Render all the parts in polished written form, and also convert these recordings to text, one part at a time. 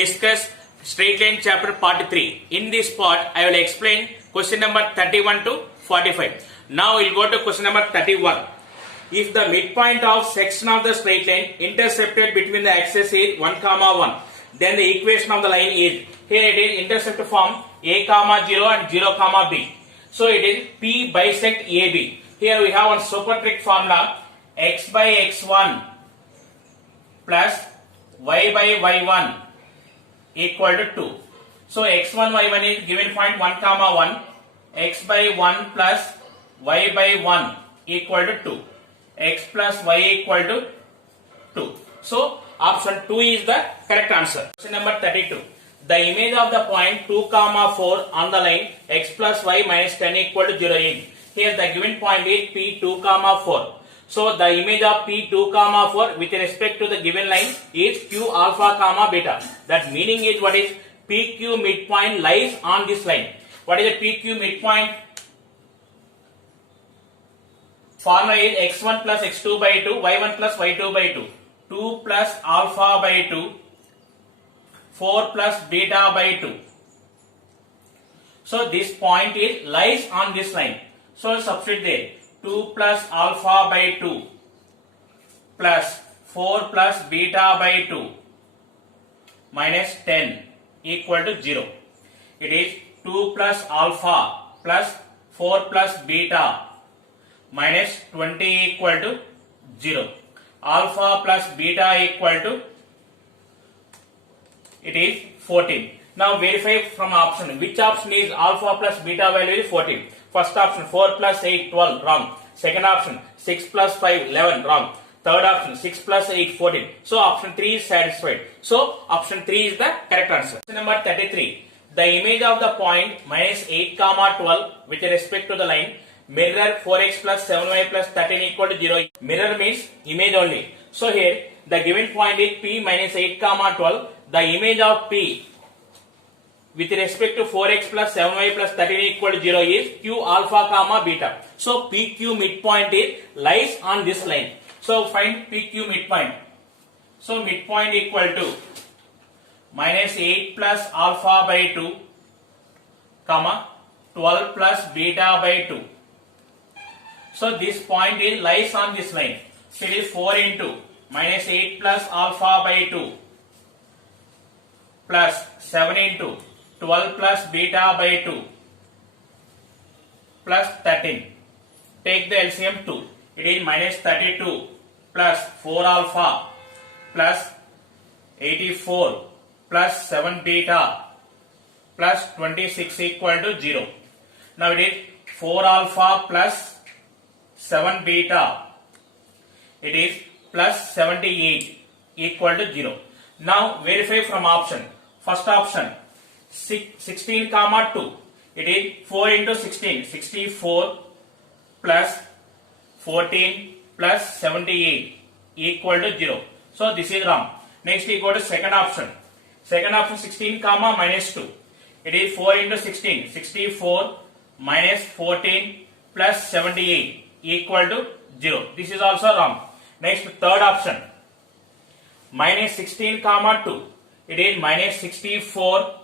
discuss straight line chapter part 3. In this part, I will explain question number 31 to 45. Now we'll go to question number 31. If the midpoint of section of the straight line intercepted between the axis is 1, 1, then the equation of the line is, here it is intercept form a, 0 and 0, b. So it is P bisect AB. Here we have one super trick formula, x by x1 plus y by y1 equal to 2. So x1, y1 is given point 1, 1, x by 1 plus y by 1 equal to 2, x plus y equal to 2. So option 2 is the correct answer. Question number 32. The image of the point 2, 4 on the line x plus y minus 10 equal to 0 is. Here the given point is P2, 4. So the image of P2, 4 with respect to the given line is Q alpha, beta. That meaning is what is PQ midpoint lies on this line. What is the PQ midpoint? Formula is x1 plus x2 by 2, y1 plus y2 by 2. 2 plus alpha by 2, 4 plus beta by 2. So this point is lies on this line. So substitute there. 2 plus alpha by 2 plus 4 plus beta by 2 minus 10 equal to 0. It is 2 plus alpha plus 4 plus beta minus 20 equal to 0. Alpha plus beta equal to, it is 14. Now verify from option. Which option is alpha plus beta value is 14? First option 4 plus 8 12 wrong. Second option 6 plus 5 11 wrong. Third option 6 plus 8 14. So option 3 is satisfied. So option 3 is the correct answer. Question number 33. The image of the point minus 8, 12 with respect to the line mirror 4x plus 7y plus 13 equal to 0. Mirror means image only. So here the given point is P minus 8, 12. The image of P with respect to 4x plus 7y plus 13 equal to 0 is Q alpha, beta. So PQ midpoint is lies on this line. So find PQ midpoint. So midpoint equal to minus 8 plus alpha by 2, 12 plus beta by 2. So this point is lies on this line. So it is 4 into minus 8 plus alpha by 2 plus 7 into 12 plus beta by 2 plus 13. Take the LCM 2. It is minus 32 plus 4 alpha plus 84 plus 7 beta plus 26 equal to 0. Now it is 4 alpha plus 7 beta. It is plus 78 equal to 0. Now verify from option. First option 16, 2. It is 4 into 16. 64 plus 14 plus 78 equal to 0. So this is wrong. Next we go to second option. Second option 16, minus 2. It is 4 into 16. 64 minus 14 plus 78 equal to 0. This is also wrong. Next third option. Minus 16, 2. It is minus 64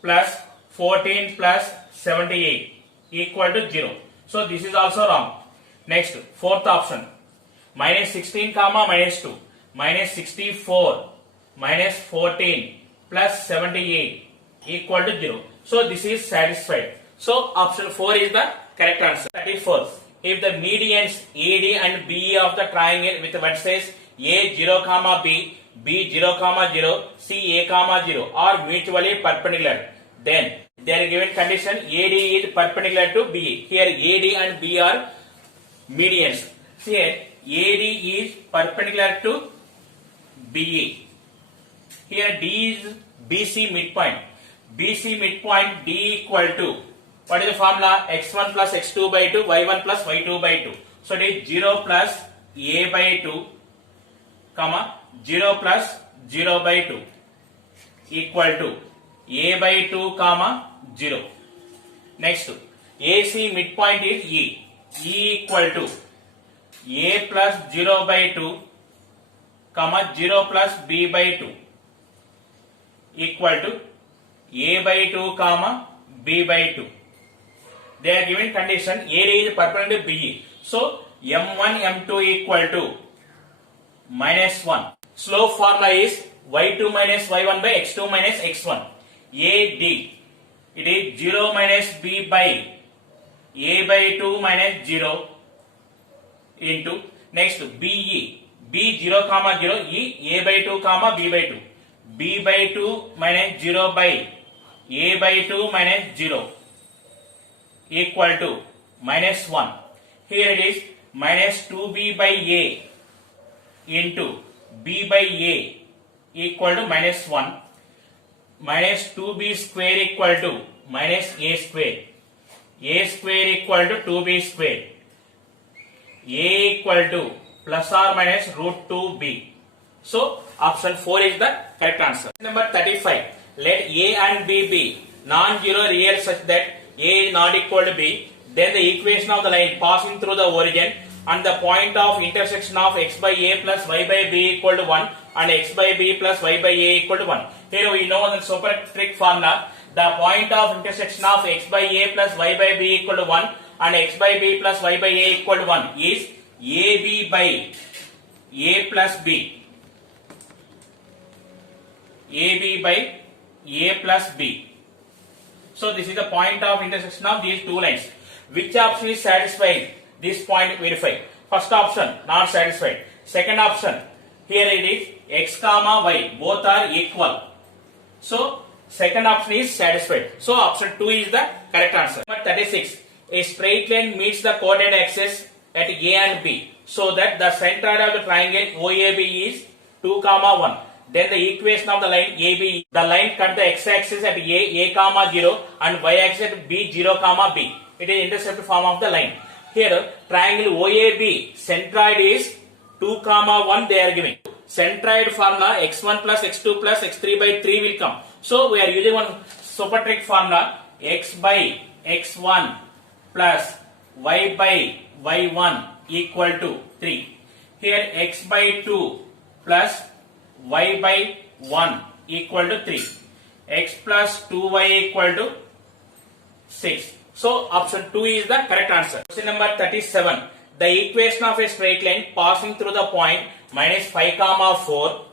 plus 14 plus 78 equal to 0. So this is also wrong. Next fourth option. Minus 16, minus 2. Minus 64 minus 14 plus 78 equal to 0. So this is satisfied. So option 4 is the correct answer. 34. If the medians AD and BE of the triangle with vertices A 0, B 0, 0, C A, 0 are mutually perpendicular, then their given condition AD is perpendicular to BE. Here AD and B are medians. Here AD is perpendicular to BE. Here D is BC midpoint. BC midpoint D equal to, what is the formula? x1 plus x2 by 2, y1 plus y2 by 2. So it is 0 plus a by 2, 0 plus 0 by 2 equal to a by 2, 0. Next, AC midpoint is E. E equal to a plus 0 by 2, 0 plus b by 2 equal to a by 2 comma b by 2. They are given condition area is perpendicular to BE. So m1 m2 equal to minus 1. Slope formula is y2 minus y1 by x2 minus x1. AD, it is 0 minus b by a by 2 minus 0 into next BE, b 0 comma 0, e a by 2 comma b by 2, b by 2 minus 0 by a by 2 minus 0 equal to minus 1. Here it is minus 2b by a into b by a equal to minus 1. Minus 2b square equal to minus a square. A square equal to 2b square. A equal to plus or minus root 2b. So option 4 is the correct answer. Number 35. Let a and b be non-zero real such that a is not equal to b. Then the equation of the line passing through the origin and the point of intersection of x by a plus y by b equal to 1 and x by b plus y by a equal to 1. Here we know the super trick formula. The point of intersection of x by a plus y by b equal to 1 and x by b plus y by a equal to 1 is ab by a plus b. AB by a plus b. So this is the point of intersection of these two lines. Which option is satisfied? This point verified. First option not satisfied. Second option, here it is x comma y both are equal. So second option is satisfied. So option 2 is the correct answer. Number 36. A straight line meets the coordinate axis at a and b so that the centroid of the triangle OAB is 2 comma 1. Then the equation of the line AB, the line cut the x-axis at a comma 0 and y-axis at b 0 comma b. It is intercept form of the line. Here triangle OAB centroid is 2 comma 1 they are giving. Centroid formula x1 plus x2 plus x3 by 3 will come. So we are using one super trick formula x by x1 plus y by y1 equal to 3. Here x by 2 plus y by 1 equal to 3. X plus 2y equal to 6. So option 2 is the correct answer. Question number 37. The equation of a straight line passing through the point minus 5 comma 4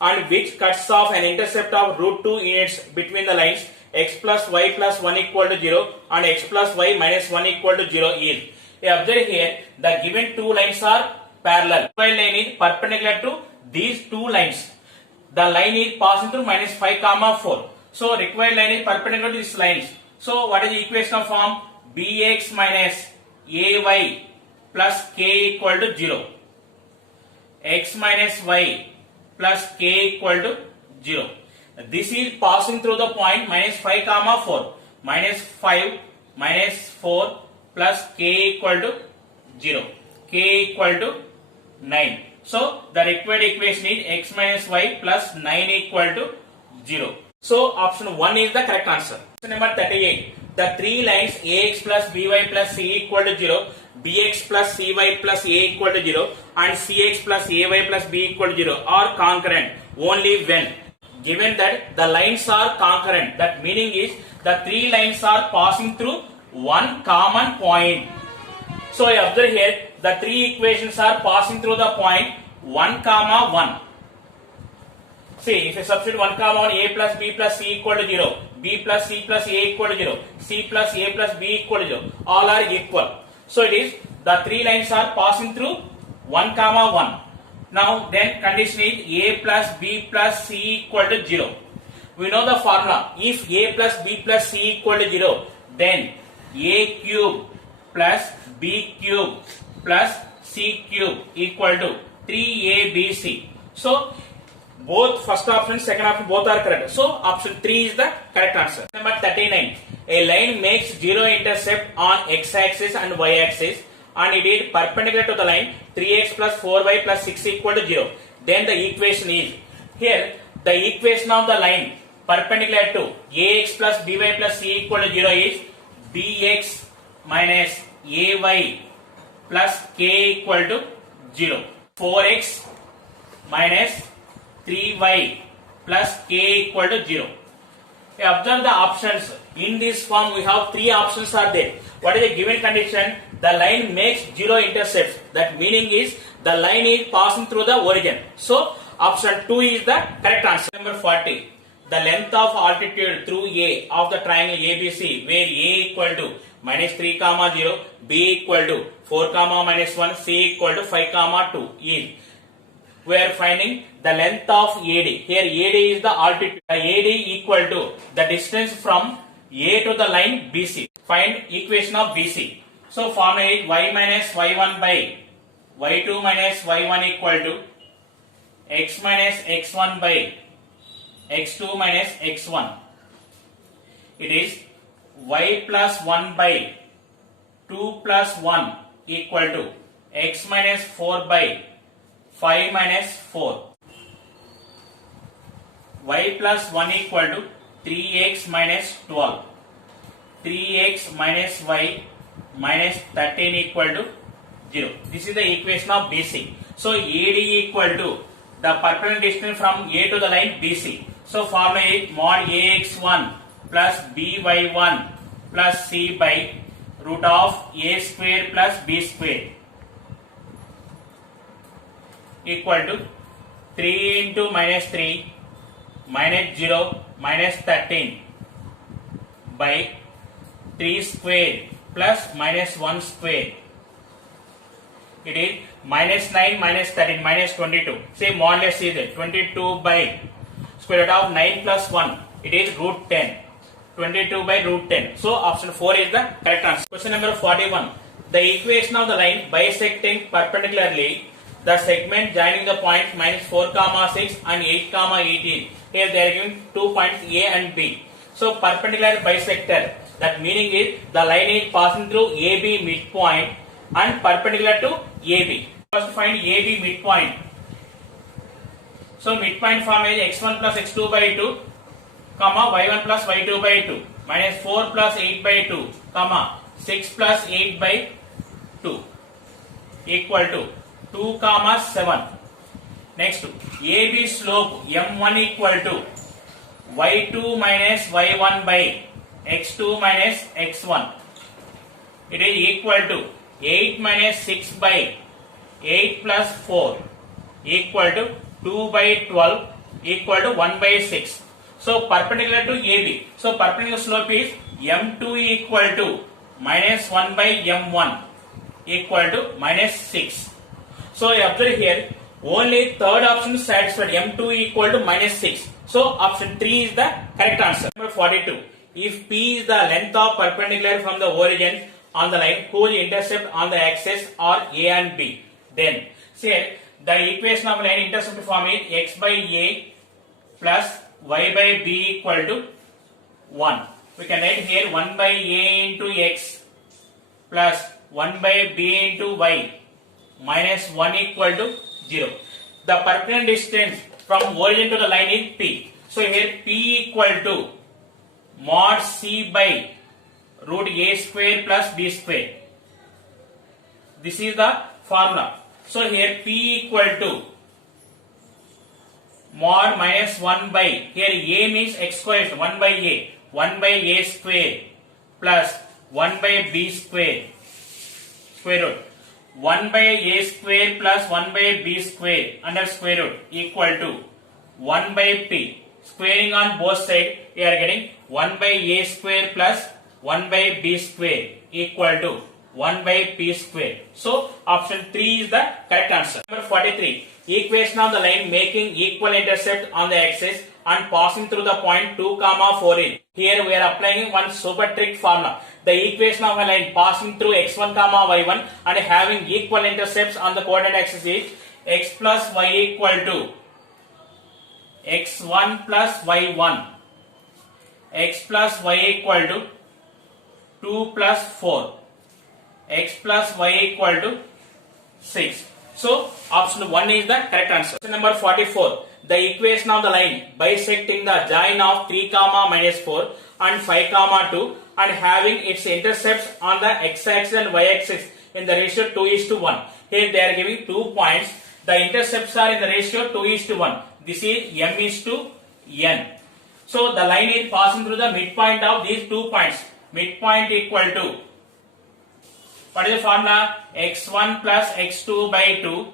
and which cuts off an intercept of root 2 units between the lines x plus y plus 1 equal to 0 and x plus y minus 1 equal to 0 is. Observe here the given two lines are parallel. The line is perpendicular to these two lines. The line is passing through minus 5 comma 4. So required line is perpendicular to these lines. So what is the equation of form? Bx minus ay plus k equal to 0. X minus y plus k equal to 0. This is passing through the point minus 5 comma 4. Minus 5 minus 4 plus k equal to 0. K equal to 9. So the required equation is x minus y plus 9 equal to 0. So option 1 is the correct answer. Question number 38. The three lines ax plus by plus c equal to 0, bx plus cy plus a equal to 0 and cx plus ay plus b equal to 0 are concurrent only when given that the lines are concurrent. That meaning is the three lines are passing through one common point. So I observe here the three equations are passing through the point 1 comma 1. See, if you substitute 1 comma 1, a plus b plus c equal to 0, b plus c plus a equal to 0, c plus a plus b equal to 0, all are equal. So it is the three lines are passing through 1 comma 1. Now then condition is a plus b plus c equal to 0. We know the formula. If a plus b plus c equal to 0, then a cube plus b cube plus c cube equal to 3abc. So both first option, second option both are correct. So option 3 is the correct answer. Number 39. A line makes zero intercept on x-axis and y-axis and it is perpendicular to the line 3x plus 4y plus 6 equal to 0. Then the equation is, here the equation of the line perpendicular to ax plus by plus c equal to 0 is bx minus ay plus k equal to 0. 4x minus 3y plus k equal to 0. Observe the options. In this form, we have three options are there. What is the given condition? The line makes zero intercepts. That meaning is the line is passing through the origin. So, option 2 is the correct answer. Number 40. The length of altitude through A of the triangle ABC, where A equal to minus 3 comma 0, B equal to 4 comma minus 1, C equal to 5 comma 2 is. We are finding the length of AD. Here AD is the altitude. AD equal to the distance from A to the line BC. Find equation of BC. So formula is y minus y1 by y2 minus y1 equal to x minus x1 by x2 minus x1. It is y plus 1 by 2 plus 1 equal to x minus 4 by 5 minus 4. Y plus 1 equal to 3x minus 12. 3x minus y minus 13 equal to 0. This is the equation of BC. So AD equal to the perpendicular distance from A to the line BC. So formula is mod AX1 plus BY1 plus C by root of A square plus B square equal to 3 into minus 3 minus 0 minus 13 by 3 square plus minus 1 square. It is minus 9 minus 13 minus 22. Say modulus is it 22 by square root of 9 plus 1. It is root 10. 22 by root 10. So option 4 is the correct answer. Question number 41. The equation of the line bisecting perpendicularly the segment joining the points minus 4 comma 6 and 8 comma 18. Here they are giving 2 points A and B. So perpendicular bisector. That meaning is the line is passing through AB midpoint and perpendicular to AB. First find AB midpoint. So midpoint form is x1 plus x2 by 2, comma y1 plus y2 by 2, minus 4 plus 8 by 2, comma 6 plus 8 by 2 equal to 2 comma 7. Next, AB slope m1 equal to y2 minus y1 by x2 minus x1. It is equal to 8 minus 6 by 8 plus 4 equal to 2 by 12 equal to 1 by 6. So perpendicular to AB. So perpendicular slope is m2 equal to minus 1 by m1 equal to minus 6. So observe here only third option is satisfied, m2 equal to minus 6. So option 3 is the correct answer. Number 42. If P is the length of perpendicular from the origin on the line whose intercept on the axis are A and B, then say the equation of line intercept form is x by A plus y by B equal to 1. We can write here 1 by A into x plus 1 by B into y minus 1 equal to 0. The perpendicular distance from origin to the line is P. So here P equal to mod C by root A square plus B square. This is the formula. So here P equal to mod minus 1 by, here A means x square, 1 by A square plus 1 by B square, square root, 1 by A square plus 1 by B square under square root equal to 1 by P. Squaring on both sides, we are getting 1 by A square plus 1 by B square equal to 1 by P square. So option 3 is the correct answer. Number 43. Equation of the line making equal intercept on the axis and passing through the point 2 comma 4 in. Here we are applying one super trick formula. The equation of a line passing through x1 comma y1 and having equal intercepts on the coordinate axis is x plus y equal to x1 plus y1, x plus y equal to 2 plus 4, x plus y equal to 6. So option 1 is the correct answer. Question number 44. The equation of the line bisecting the join of 3 comma minus 4 and 5 comma 2 and having its intercepts on the x-axis and y-axis in the ratio 2:1. Here they are giving 2 points. The intercepts are in the ratio 2:1. This is m is to n. So the line is passing through the midpoint of these 2 points. Midpoint equal to, what is the formula? x1 plus x2 by 2,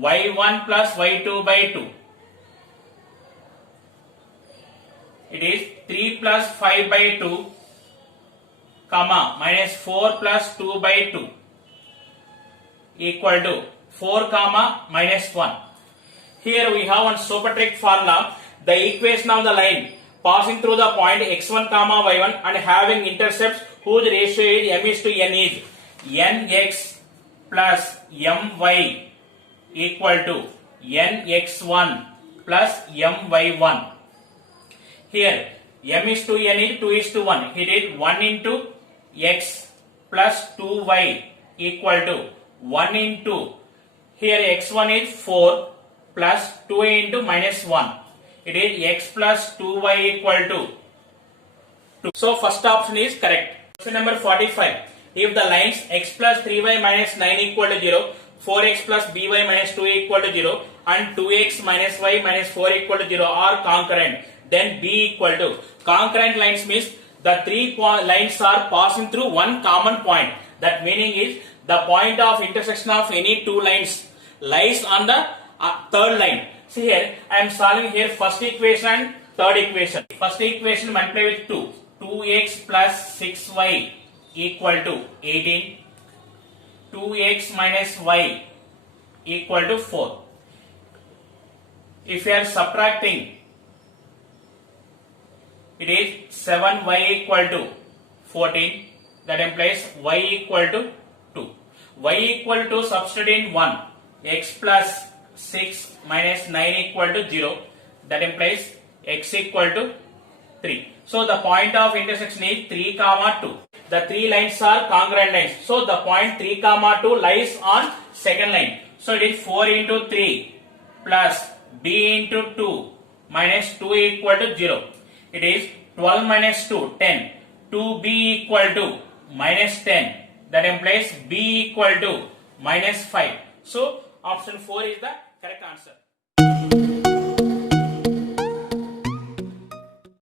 y1 plus y2 by 2. It is 3 plus 5 by 2, comma, minus 4 plus 2 by 2 equal to 4 comma minus 1. Here we have one super trick formula. The equation of the line passing through the point x1 comma y1 and having intercepts whose ratio is m is to n is nx plus my equal to nx1 plus my1. Here m is to n is 2 is to 1. It is 1 into x plus 2y equal to 1 into, here x1 is 4 plus 2 into minus 1. It is x plus 2y equal to 2. So first option is correct. Question number 45. If the lines x plus 3y minus 9 equal to 0, 4x plus by minus 2 equal to 0 and 2x minus y minus 4 equal to 0 are concurrent, then b equal to, concurrent lines means the three lines are passing through one common point. That meaning is the point of intersection of any two lines lies on the third line. See here, I am solving here first equation and third equation. First equation multiply with 2. 2x plus 6y equal to 18. 2x minus y equal to 4. If you are subtracting, it is 7y equal to 14. That implies y equal to 2. Y equal to substitute in 1. X plus 6 minus 9 equal to 0. That implies x equal to 3. So the point of intersection is 3 comma 2. The three lines are congruent lines. So the point 3 comma 2 lies on second line. So it is 4 into 3 plus b into 2 minus 2 equal to 0. It is 12 minus 2, 10. 2b equal to minus 10. That implies b equal to minus 5. So option 4 is the correct answer.